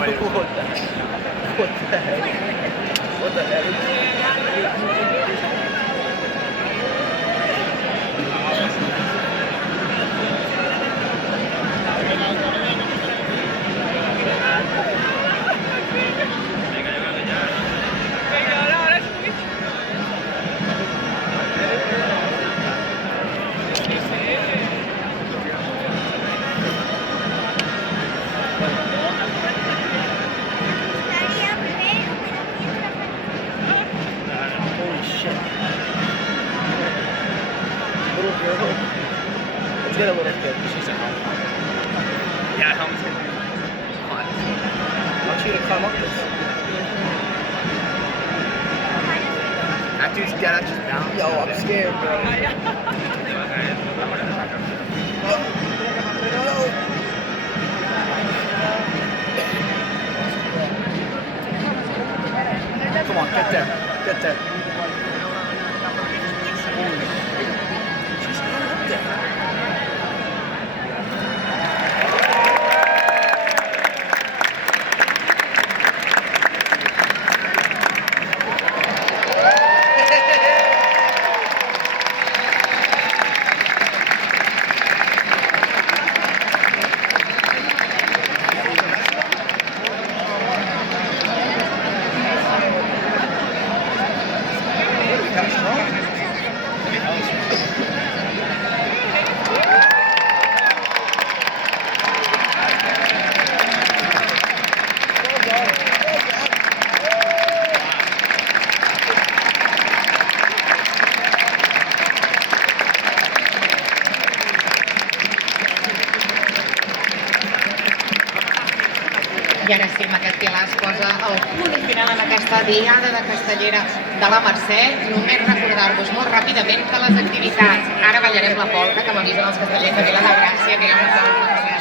What the hell? Let's get a little kid. She's a helmet. Yeah, helmet's gonna be hot. I want you to climb up this. That dude's dead, just bouncing. Yo, I'm scared, bro. Come on, get there. Get there. I ara sí, amb aquest pilar es posa el punt final en aquesta diada de Castellera de la Mercè. Només recordar-vos molt ràpidament que les activitats, ara ballarem la polca, que m'avisen els castellers de Vila de Gràcia, que hi ha una